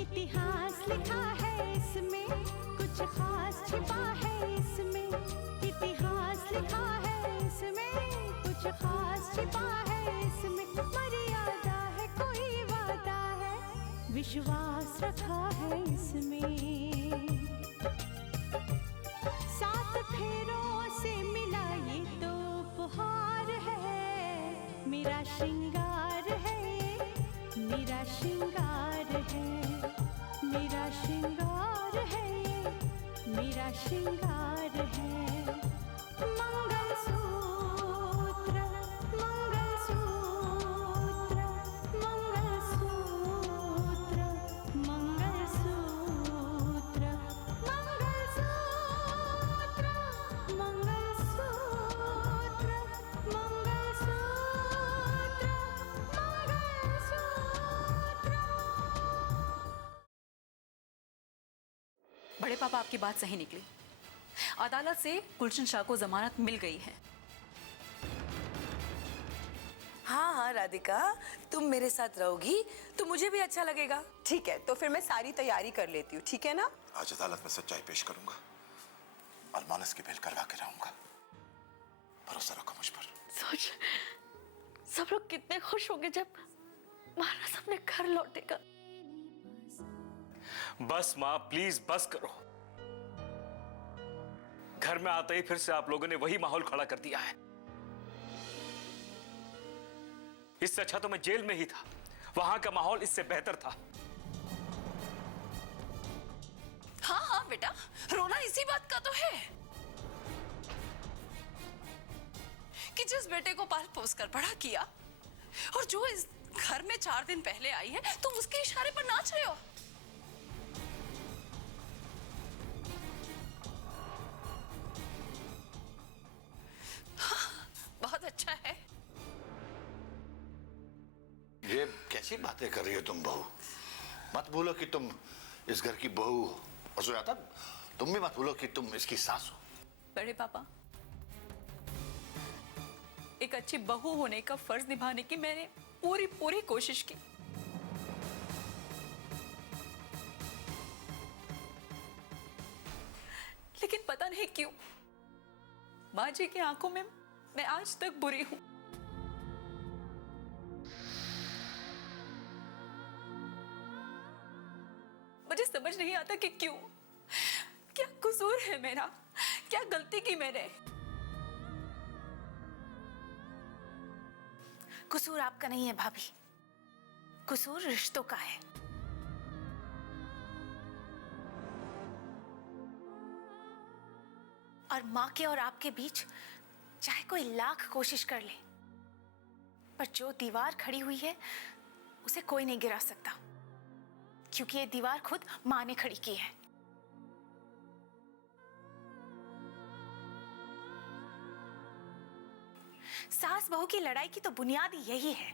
इतिहास लिखा है इसमें, कुछ खास छिपा है इसमें। इतिहास लिखा है इसमें, कुछ खास छिपा है इसमें। मर्यादा है, कोई वादा है, विश्वास रखा है इसमें। सात फेरों से मिला ये तो उपहार है, मेरा श्रृंगार है, मेरा श्रृंगार है, मेरा श्रृंगार है, मेरा श्रृंगार है। मंगलसूत्र, मंगलसूत्र, मंगलसूत्र, मंगलसूत्र, मंगलसूत्र, मंगलसूत्र, मंगलसूत्र। बड़े पापा, आपकी बात सही निकली। अदालत से गुलशन शाह को जमानत मिल गई है। हाँ हाँ राधिका, तुम मेरे साथ रहोगी तो मुझे भी अच्छा लगेगा। ठीक है, तो फिर मैं सारी तैयारी कर लेती हूँ, ठीक है ना? आज अदालत में सच्चाई पेश करूंगा और मानस की बेल करवा के रहूंगा। भरोसा रखो मुझ पर। सोच, सब लोग कितने खुश होंगे जब मानस अपने घर लौटेगा। बस माँ, प्लीज बस करो। घर में आते ही फिर से आप लोगों ने वही माहौल खड़ा कर दिया है। इससे अच्छा तो मैं जेल में ही था, वहां का माहौल इससे बेहतर था। हाँ हाँ बेटा, रोना इसी बात का तो है कि जिस बेटे को पाल पोस कर बड़ा किया और जो इस घर में 4 दिन पहले आई है, तुम उसके इशारे पर नाच रहे हो। बहुत अच्छा है। ये कैसी बातें कर रही हो तुम बहू? मत भूलो कि तुम इस घर की बहू हो, और सुजाता तुम भी मत भूलो कि तुम इसकी सास हो। बड़े पापा, एक अच्छी बहू होने का फर्ज निभाने की मैंने पूरी पूरी कोशिश की, लेकिन पता नहीं क्यों माँ जी की आंखों में मैं आज तक बुरी हूं। मुझे समझ नहीं आता कि क्यों, क्या कसूर है मेरा, क्या गलती की मैंने। कसूर आपका नहीं है भाभी, कसूर रिश्तों का है। और माँ के और आपके बीच चाहे कोई लाख कोशिश कर ले, पर जो दीवार खड़ी हुई है उसे कोई नहीं गिरा सकता, क्योंकि ये दीवार खुद माँ ने खड़ी की है। सास बहू की लड़ाई की तो बुनियाद ही यही है।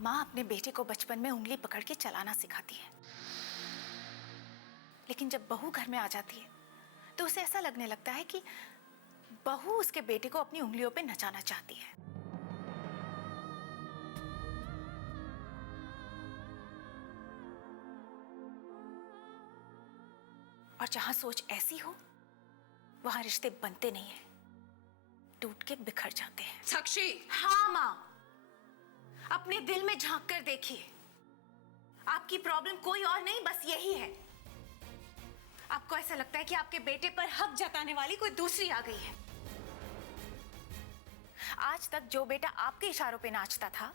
माँ अपने बेटे को बचपन में उंगली पकड़ के चलाना सिखाती है, लेकिन जब बहू घर में आ जाती है तो उसे ऐसा लगने लगता है कि बहू उसके बेटे को अपनी उंगलियों पे नचाना चाहती है। और जहां सोच ऐसी हो वहां रिश्ते बनते नहीं हैं, टूट के बिखर जाते हैं। साक्षी। हाँ माँ, अपने दिल में झांक कर देखिए। आपकी प्रॉब्लम कोई और नहीं, बस यही है। आपको ऐसा लगता है कि आपके बेटे पर हक जताने वाली कोई दूसरी आ गई है। आज तक जो बेटा आपके इशारों पे नाचता था,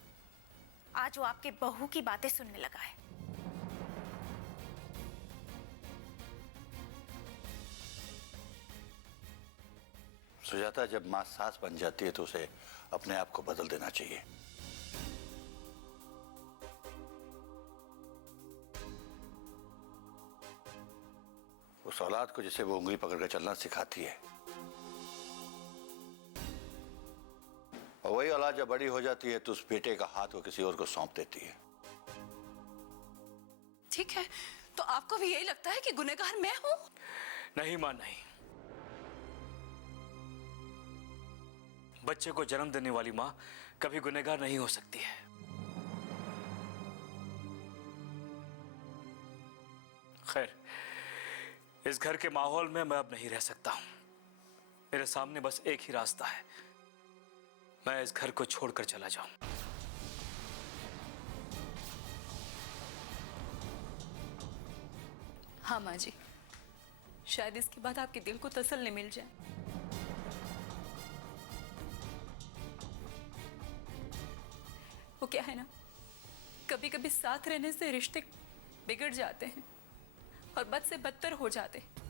आज वो आपके बहू की बातें सुनने लगा है। सुजाता, जब माँ सास बन जाती है तो उसे अपने आप को बदल देना चाहिए। उस औलाद को जिसे वो उंगली पकड़कर चलना सिखाती है, और वही औलाद जब बड़ी हो जाती है तो उस बेटे का हाथ वो किसी और को सौंप देती है। ठीक है, तो आपको भी यही लगता है कि गुनहगार मैं हूं? नहीं मां, नहीं। बच्चे को जन्म देने वाली मां कभी गुनहगार नहीं हो सकती है। इस घर के माहौल में मैं अब नहीं रह सकता हूं। मेरे सामने बस एक ही रास्ता है, मैं इस घर को छोड़कर चला जाऊं। हाँ माँ जी, शायद इसके बाद आपके दिल को तसल्ली मिल जाए। वो क्या है ना, कभी कभी साथ रहने से रिश्ते बिगड़ जाते हैं और बद से बदतर हो जाते हैं।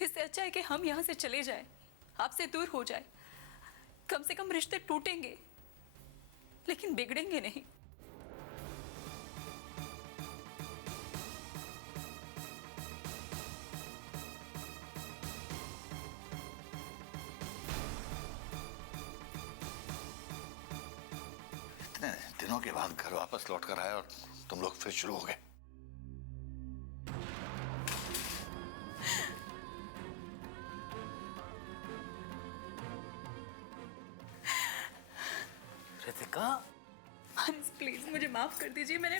इससे अच्छा है कि हम यहां से चले जाएं, आपसे दूर हो जाए। कम से कम रिश्ते टूटेंगे लेकिन बिगड़ेंगे नहीं। इतने दिनों के बाद घर वापस लौट कर आए और तुम लोग फिर शुरू हो गए। रितिका, प्लीज मुझे माफ कर दीजिए, मैंने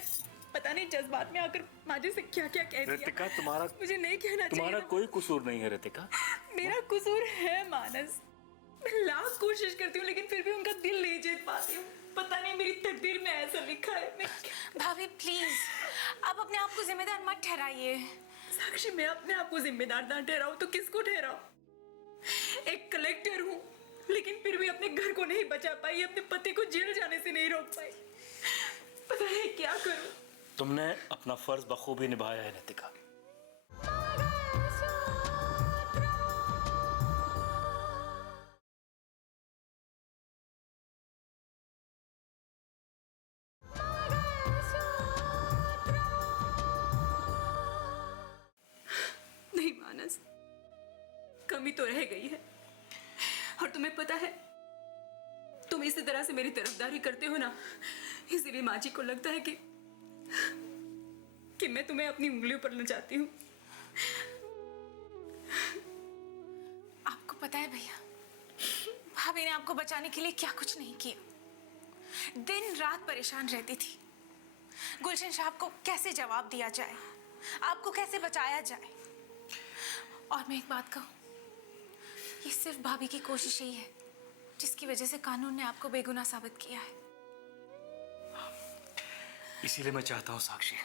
पता नहीं जज्बात में आकर माजी से क्या क्या कह दिया। रितिका, तुम्हारा मुझे नहीं कहना तुम्हारा चाहिए। कोई कसूर नहीं है रितिका। मेरा कसूर है मानस, मैं लाख कोशिश करती हूँ लेकिन फिर भी उनका दिल नहीं जीत पाती हूँ। पता नहीं मेरी तकदीर में ऐसा लिखा है। भाभी प्लीज, आप अपने आप को जिम्मेदार मत ठहराइए। साक्षी, मैं अपने आप को जिम्मेदार ना ठहराऊं तो किसको ठहराऊं? एक कलेक्टर हूँ लेकिन फिर भी अपने घर को नहीं बचा पाई, अपने पति को जेल जाने से नहीं रोक पाई। पता नहीं क्या करूं। तुमने अपना फर्ज बखूबी निभाया है रितिका। नहीं मानस, कमी तो रह गई है। और तुम्हें पता है, तुम इसी तरह से मेरी तरफदारी करते हो ना, इसीलिए माँ जी को लगता है कि मैं तुम्हें अपनी उंगलियों पर नचाती हूँ। आपको पता है भैया, भाभी ने आपको बचाने के लिए क्या कुछ नहीं किया। दिन रात परेशान रहती थी, गुलशन साहब को कैसे जवाब दिया जाए, आपको कैसे बचाया जाए। और मैं एक बात कहूँ, ये सिर्फ भाभी की कोशिश ही है जिसकी वजह से कानून ने आपको बेगुनाह साबित किया है। इसीलिए मैं चाहता हूँ साक्षी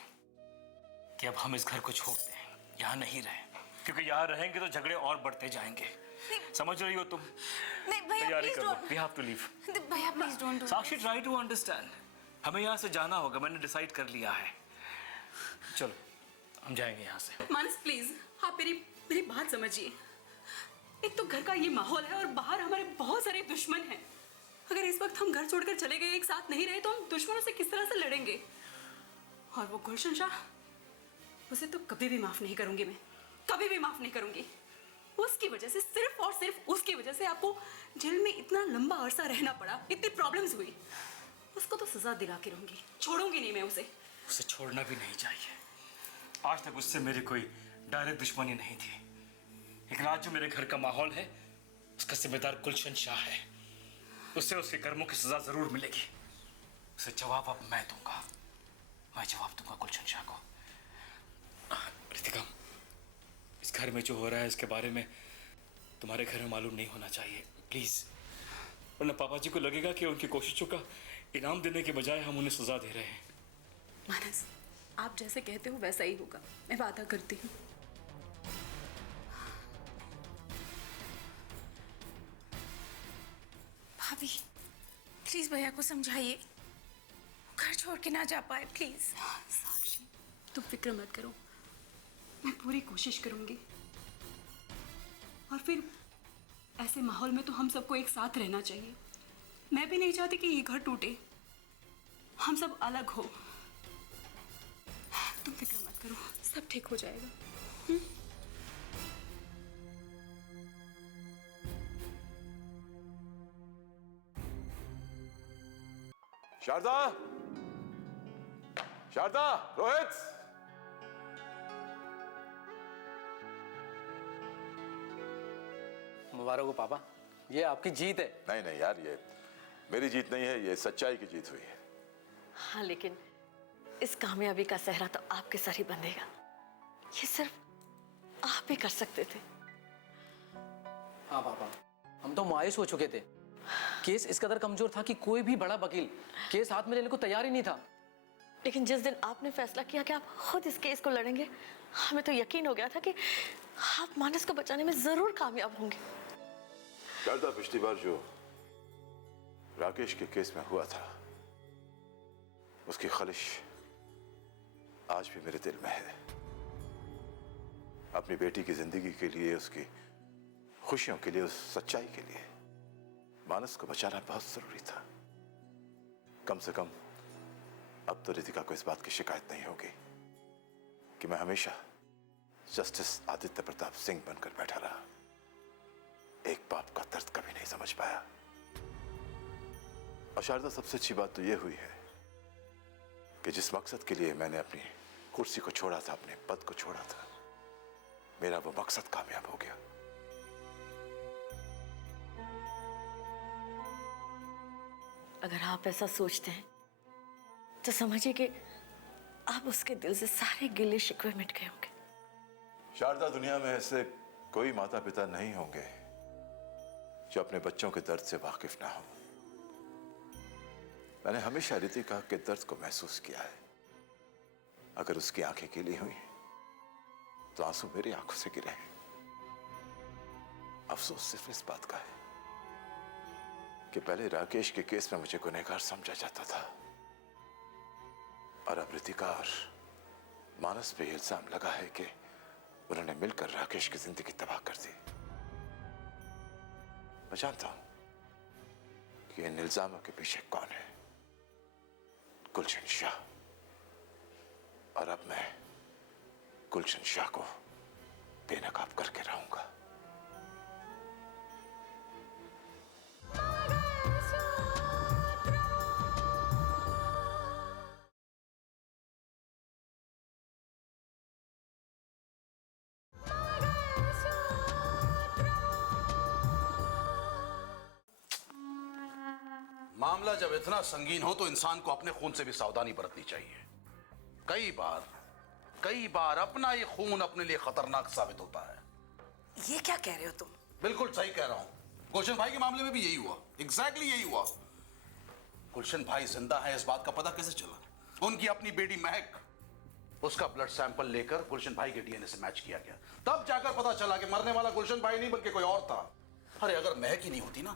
कि अब हम इस घर को छोड़ दें, यहाँ नहीं रहें, क्योंकि यहाँ रहेंगे तो झगड़े और बढ़ते जाएंगे। समझ रही हो तुम? नहीं भैया, तैयारी प्लीज कर लो। Don't. We have to leave. भैया please don't do. Sakshi, try to understand. हमें यहाँ से जाना होगा, मैंने डिसाइड कर लिया है। चलो हम जाएंगे यहाँ से। मानस प्लीज, आप मेरी बात समझिए। एक तो घर का ये माहौल है और बाहर हमारे बहुत सारे दुश्मन हैं। अगर इस वक्त हम घर छोड़कर चले गए, एक साथ नहीं रहे, तो हम दुश्मनों से किस तरह से लड़ेंगे? और वो गुलशन शाह, उसे तो कभी भी माफ नहीं करूंगी मैं, कभी भी माफ नहीं करूंगी। उसकी वजह से, सिर्फ और सिर्फ उसकी वजह से आपको जेल में इतना लंबा अरसा रहना पड़ा, इतनी प्रॉब्लम्स हुई। उसको तो सजा दिला के रहूंगी, छोड़ूंगी नहीं मैं उसे। उसे छोड़ना भी नहीं चाहिए। आज तक उससे मेरी कोई डायरेक्ट दुश्मनी नहीं थी, लेकिन आज जो मेरे घर का माहौल है उसका जिम्मेदार गुलशन शाह है। उससे उसके कर्मों की सजा जरूर मिलेगी। उसे जवाब अब मैं दूंगा, मैं जवाब दूंगा गुलशन शाह को। रितिका, इस घर में जो हो रहा है इसके बारे में तुम्हारे घर में मालूम नहीं होना चाहिए, प्लीज। वरना पापा जी को लगेगा कि उनकी कोशिशों का इनाम देने के बजाय हम उन्हें सजा दे रहे हैं। मानस, आप जैसे कहते हो वैसा ही होगा, मैं वादा करती हूँ। भाभी प्लीज भैया को समझाइए, घर छोड़ के ना जा पाए प्लीज। साक्षी, तुम फिक्र मत करो, मैं पूरी कोशिश करूंगी। और फिर ऐसे माहौल में तो हम सबको एक साथ रहना चाहिए। मैं भी नहीं चाहती कि ये घर टूटे, हम सब अलग हो। तुम फिक्र मत करो, सब ठीक हो जाएगा। शारदा, शारदा, रोहित, मुबारक हो पापा, ये आपकी जीत है। नहीं नहीं यार, मेरी जीत नहीं है, ये सच्चाई की जीत हुई है। हाँ, लेकिन इस कामयाबी का सेहरा तो आपके सर ही बंधेगा। ये सिर्फ आप ही कर सकते थे। हाँ पापा, हम तो मायूस हो चुके थे। केस इस कदर कमजोर था कि कोई भी बड़ा वकील केस हाथ में लेने को तैयार ही नहीं था। लेकिन जिस दिन आपने फैसला किया कि आप खुद इस केस को लड़ेंगे, हमें तो यकीन हो गया था कि आप मानस को बचाने में जरूर कामयाब होंगे। शारदा, पिछली बार जो राकेश के केस में हुआ था, उसकी खलिश आज भी मेरे दिल में है। अपनी बेटी की जिंदगी के लिए, उसकी खुशियों के लिए, उस सच्चाई के लिए मानस को बचाना बहुत जरूरी था। कम से कम अब तो रितिका को इस बात की शिकायत नहीं होगी कि मैं हमेशा जस्टिस आदित्य प्रताप सिंह बनकर बैठा रहा, एक बाप का दर्द कभी नहीं समझ पाया। और शारदा, सबसे अच्छी बात तो यह हुई है कि जिस मकसद के लिए मैंने अपनी कुर्सी को छोड़ा था, अपने पद को छोड़ा था, मेरा वो मकसद कामयाब हो गया। अगर आप ऐसा सोचते हैं तो समझिए कि आप उसके दिल से सारे गिले शिकवे मिट गए होंगे। शारदा, दुनिया में ऐसे कोई माता पिता नहीं होंगे जो अपने बच्चों के दर्द से वाकिफ ना हो। मैंने हमेशा रितिका के दर्द को महसूस किया है। अगर उसकी आंखें गीली हुई तो आंसू मेरी आंखों से गिरे हैं। अफसोस सिर्फ इस बात का है कि पहले राकेश के केस में मुझे गुनहगार समझा जाता था, और अब रितिका और मानस पे इल्जाम लगा है कि उन्होंने मिलकर राकेश की जिंदगी तबाह कर दी। मैं जानता हूं कि इन इल्जामों के पीछे कौन है, गुलशन शाह। और अब मैं गुलशन शाह को बेनकाब करके रहूंगा। मामला जब इतना संगीन हो तो इंसान को अपने खून से भी सावधानी बरतनी चाहिए। कई बार अपना ये खून अपने लिए खतरनाक साबित होता है। ये क्या कह रहे हो तुम? बिल्कुल सही कह रहा हूं। गुलशन भाई के मामले में भी यही हुआ, एग्जैक्टली यही हुआ। गुलशन भाई जिंदा है इस बात का पता कैसे चला? उनकी अपनी बेटी महक, उसका ब्लड सैंपल लेकर गुलशन भाई के डीएनए से मैच किया गया। तब जाकर पता चला कि मरने वाला गुलशन भाई नहीं बल्कि कोई और था। अरे अगर महक ही नहीं होती ना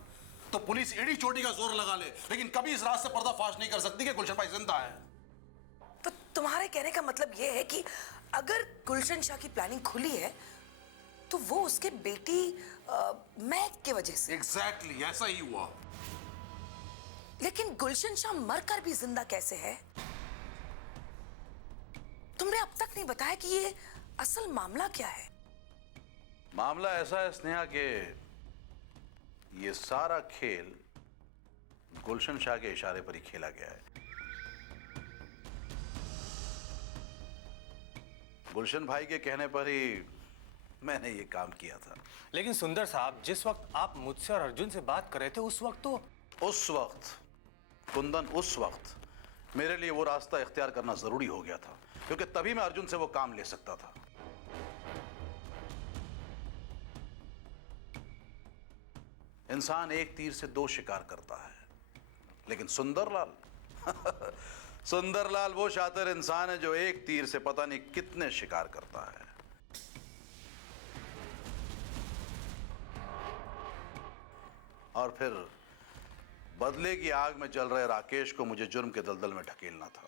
तो पुलिस एड़ी चोटी का जोर लगा ले, लेकिन कभी इस रात से पर्दाफाश नहीं कर सकती कि गुलशन भाई जिंदा है। तो तुम्हारे कहने का मतलब यह है कि अगर गुलशन शाह की प्लानिंग खुली है तो वो उसके बेटी महक की वजह से। एग्जैक्टली ऐसा ही हुआ। लेकिन गुलशन शाह मरकर भी जिंदा कैसे है? तुमने अब तक नहीं बताया कि ये असल मामला क्या है। मामला ऐसा है स्नेहा के ये सारा खेल गुलशन शाह के इशारे पर ही खेला गया है। गुलशन भाई के कहने पर ही मैंने ये काम किया था। लेकिन सुंदर साहब, जिस वक्त आप मुझसे और अर्जुन से बात कर रहे थे उस वक्त कुंदन, उस वक्त मेरे लिए वो रास्ता इख्तियार करना जरूरी हो गया था, क्योंकि तभी मैं अर्जुन से वो काम ले सकता था। इंसान एक तीर से दो शिकार करता है, लेकिन सुंदरलाल सुंदरलाल वो शातिर इंसान है जो एक तीर से पता नहीं कितने शिकार करता है। और फिर बदले की आग में जल रहे राकेश को मुझे जुर्म के दलदल में ढकेलना था,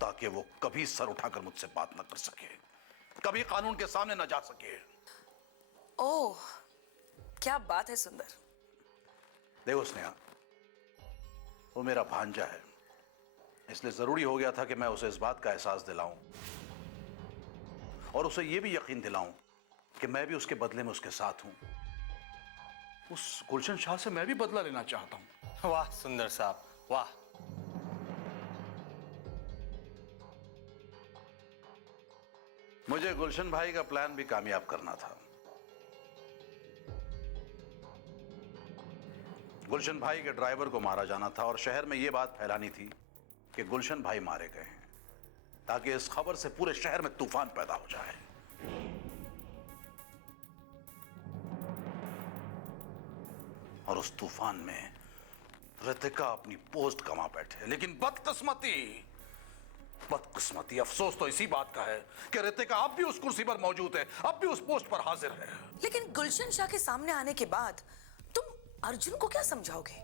ताकि वो कभी सर उठाकर मुझसे बात न कर सके, कभी कानून के सामने न जा सके। ओह, क्या बात है सुंदर। देखो स्नेहा, वो मेरा भांजा है, इसलिए जरूरी हो गया था कि मैं उसे इस बात का एहसास दिलाऊं और उसे यह भी यकीन दिलाऊं कि मैं भी उसके बदले में उसके साथ हूं। उस गुलशन शाह से मैं भी बदला लेना चाहता हूं। वाह सुंदर साहब, वाह। मुझे गुलशन भाई का प्लान भी कामयाब करना था। गुलशन भाई के ड्राइवर को मारा जाना था और शहर में यह बात फैलानी थी कि गुलशन भाई मारे गए हैं, ताकि इस खबर से पूरे शहर में तूफान पैदा हो जाए। और उस तूफान में रितिका अपनी पोस्ट गंवा बैठे। लेकिन बदकिस्मती अफसोस तो इसी बात का है कि रितिका अब भी उस कुर्सी पर मौजूद है, अब भी उस पोस्ट पर हाजिर है। लेकिन गुलशन शाह के सामने आने के बाद तुम अर्जुन को क्या समझाओगे?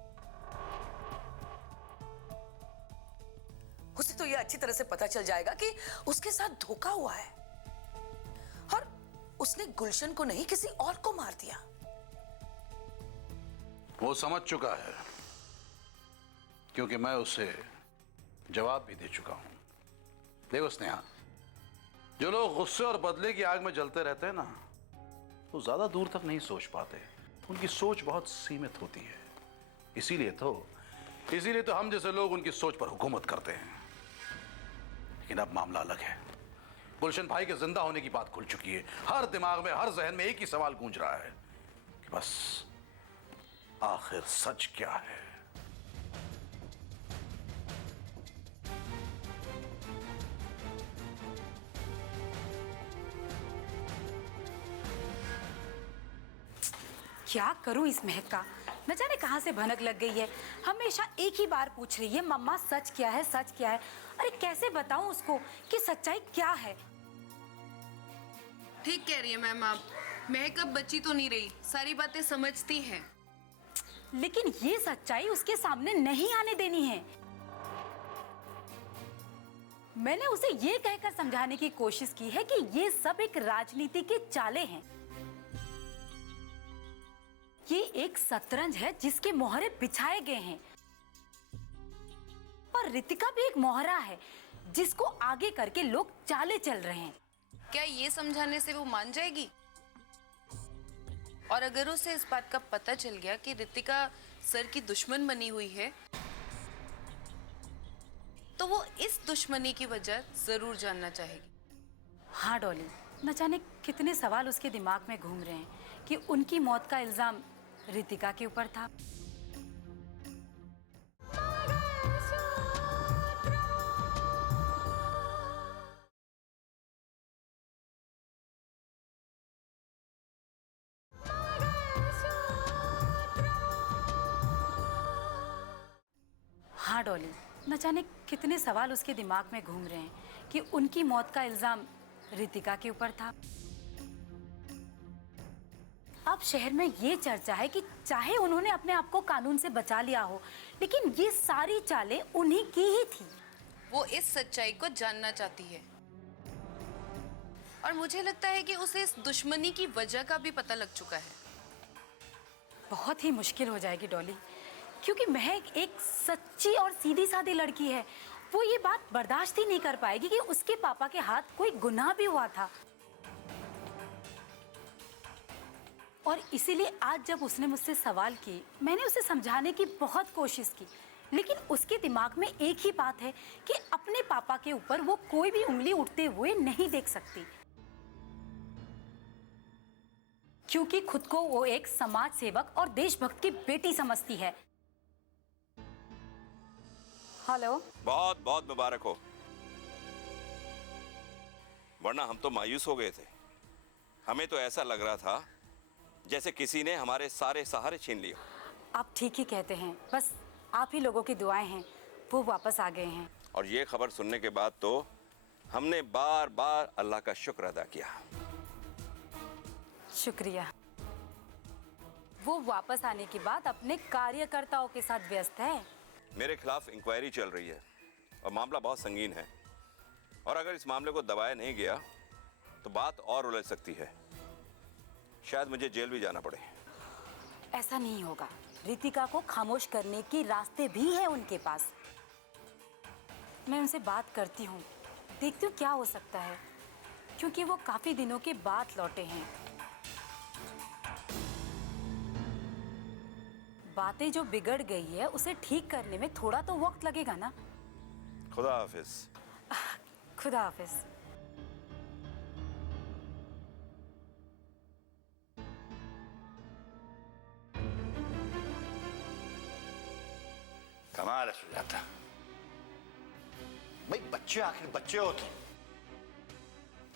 उसे तो यह अच्छी तरह से पता चल जाएगा कि उसके साथ धोखा हुआ है और उसने गुलशन को नहीं किसी और को मार दिया। वो समझ चुका है, क्योंकि मैं उसे जवाब भी दे चुका हूं। देखो स्नेहा, जो लोग गुस्से और बदले की आग में जलते रहते हैं ना, वो ज्यादा दूर तक नहीं सोच पाते। उनकी सोच बहुत सीमित होती है। इसीलिए तो हम जैसे लोग उनकी सोच पर हुकूमत करते हैं। लेकिन अब मामला अलग है। गुलशन भाई के जिंदा होने की बात खुल चुकी है। हर दिमाग में, हर जहन में एक ही सवाल गूंज रहा है कि बस आखिर सच क्या है। क्या करूं इस महक का, न जाने कहां से भनक लग गई है। हमेशा एक ही बार पूछ रही है, मम्मा सच क्या है, सच क्या है। अरे कैसे बताऊं उसको कि सच्चाई क्या है। ठीक कह रही है मैम आप। महक अब बच्ची तो नहीं रही, सारी बातें समझती है। लेकिन ये सच्चाई उसके सामने नहीं आने देनी है। मैंने उसे ये कहकर समझाने की कोशिश की है कि ये सब एक राजनीति के चाले हैं। ये एक शतरंज है जिसके मोहरे बिछाए गए हैं और रितिका भी एक मोहरा है जिसको आगे करके लोग चाले चल रहे हैं। क्या ये समझाने से वो मान जाएगी? और अगर उसे इस बात का पता चल गया कि रितिका सर की दुश्मन बनी हुई है, तो वो इस दुश्मनी की वजह जरूर जानना चाहेगी। हाँ डॉली, न जाने कितने सवाल उसके दिमाग में घूम रहे हैं कि उनकी मौत का इल्जाम रितिका के ऊपर था। हाँ डॉली, न जाने कितने सवाल उसके दिमाग में घूम रहे हैं कि उनकी मौत का इल्जाम रितिका के ऊपर था। अब शहर में ये चर्चा है कि चाहे उन्होंने अपने आप को कानून से बचा लिया हो, लेकिन ये सारी चालें उन्हीं की ही थी। वो इस सच्चाई को जानना चाहती है और मुझे लगता है कि उसे इस दुश्मनी की वजह का भी पता लग चुका है। बहुत ही मुश्किल हो जाएगी डॉली, क्योंकि महक एक सच्ची और सीधी सादी लड़की है। वो ये बात बर्दाश्त ही नहीं कर पाएगी कि उसके पापा के हाथ कोई गुनाह भी हुआ था। और इसीलिए आज जब उसने मुझसे सवाल किए, मैंने उसे समझाने की बहुत कोशिश की, लेकिन उसके दिमाग में एक ही बात है कि अपने पापा के ऊपर वो कोई भी उंगली उठते हुए नहीं देख सकती, क्योंकि खुद को वो एक समाज सेवक और देशभक्त की बेटी समझती है। हेलो, बहुत बहुत मुबारक हो, वरना हम तो मायूस हो गए थे। हमें तो ऐसा लग रहा था जैसे किसी ने हमारे सारे सहारे छीन लिए। आप ठीक ही कहते हैं, बस आप ही लोगों की दुआएं हैं, वो वापस आ गए हैं। और ये खबर सुनने के बाद तो हमने बार बार अल्लाह का शुक्र अदा किया। शुक्रिया। वो वापस आने के बाद अपने कार्यकर्ताओं के साथ व्यस्त है। मेरे खिलाफ इंक्वायरी चल रही है और मामला बहुत संगीन है, और अगर इस मामले को दबाया नहीं गया तो बात और उलझ सकती है। शायद मुझे जेल भी जाना पड़े। ऐसा नहीं होगा, रितिका को खामोश करने के रास्ते भी है उनके पास। मैं उनसे बात करती हूँ, देखती हूँ क्या हो सकता है, क्योंकि वो काफी दिनों के बाद लौटे हैं। बातें जो बिगड़ गई है उसे ठीक करने में थोड़ा तो वक्त लगेगा ना। खुदा हाफिज। खुदा हाफिज। कमाल है सुजाता। भाई बच्चे आखिर बच्चे होते हैं,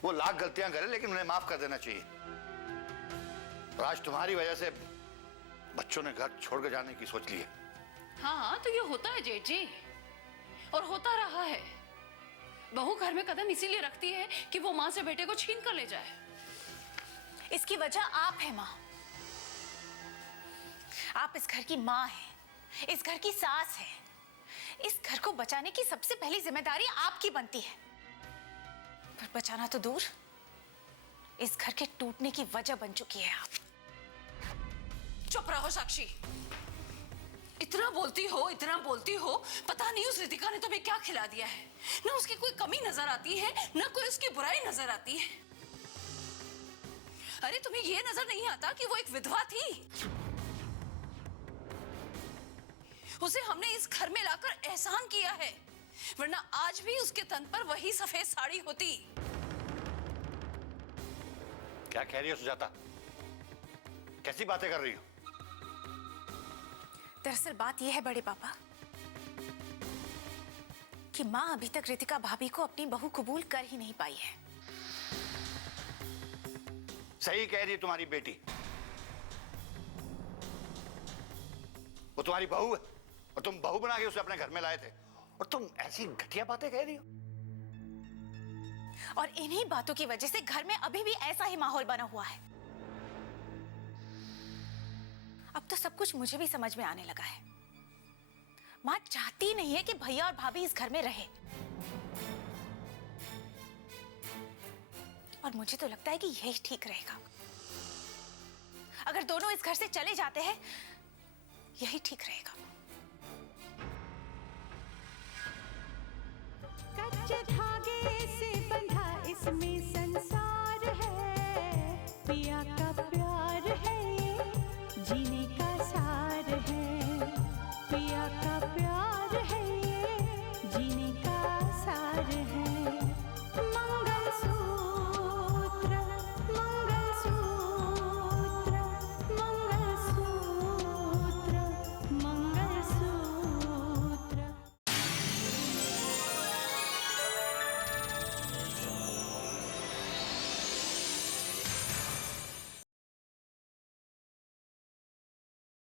वो लाख गलतियां करे लेकिन उन्हें माफ कर देना चाहिए। और आज तुम्हारी वजह से बच्चों ने घर छोड़ कर जाने की सोच ली है। हाँ तो ये होता है जेठ जी, और होता रहा है। बहू घर में कदम इसीलिए रखती है कि वो माँ से बेटे को छीन कर ले जाए। इसकी वजह आप है माँ। आप इस घर की माँ हैं, इस घर की सास है। इस घर को बचाने की सबसे पहली जिम्मेदारी आपकी बनती है। पर बचाना तो दूर, इस घर के टूटने की वजह बन चुकी है आप। चुप रहो साक्षी। इतना बोलती हो, पता नहीं उस रितिका ने तुम्हें क्या खिला दिया है। ना उसकी कोई कमी नजर आती है, ना कोई उसकी बुराई नजर आती है। अरे तुम्हें यह नजर नहीं आता कि वो एक विधवा थी। उसे हमने इस घर में लाकर एहसान किया है, वरना आज भी उसके तन पर वही सफेद साड़ी होती। क्या कह रही हो सुजाता? कैसी बातें कर रही हो? दरअसल बात यह है बड़े पापा कि माँ अभी तक रितिका भाभी को अपनी बहू कबूल कर ही नहीं पाई है। सही कह रही है तुम्हारी बेटी। वो तुम्हारी बहू है और तुम बहू बना के उसे अपने घर में लाए थे, और तुम ऐसी घटिया बातें कह रही हो। और इन्हीं बातों की वजह से घर में अभी भी ऐसा ही माहौल बना हुआ है। अब तो सब कुछ मुझे भी समझ में आने लगा है। माँ चाहती नहीं है कि भैया और भाभी इस घर में रहे, और मुझे तो लगता है कि यही ठीक रहेगा। अगर दोनों इस घर से चले जाते हैं, यही ठीक रहेगा। कच्चे धागे